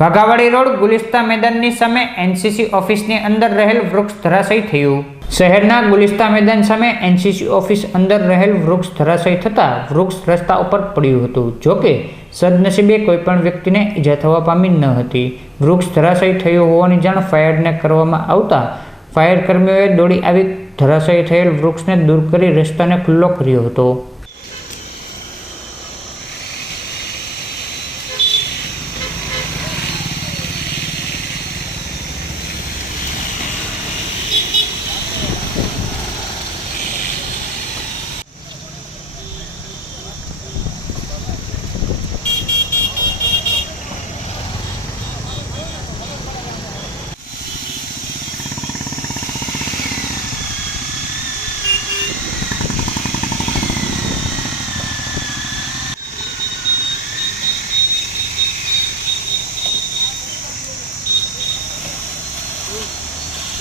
Waghawadi road Gulista મેદાનની સામે NCC ઓફિસની અંદર રહેલ વૃક્ષ ધરાશયી થયું શહેરના ગુલિસ્તા મેદાન સામે એનસીસી ઓફિસ અંદર રહેલ વૃક્ષ ધરાશયી થતાં વૃક્ષ રસ્તા ઉપર પડ્યું હતું જોકે સદનસીબે કોઈપણ વ્યક્તિને ઈજા થવા પામી ન હતી વૃક્ષ ધરાશય થયું હોવાની જાણ ફાયરને કરવામાં આવતા ફાયર કર્મીઓએ દોડી આવી ધરાશય થયેલ વૃક્ષને દૂર કરી રસ્તાને ખુલ્લો કર્યો હતો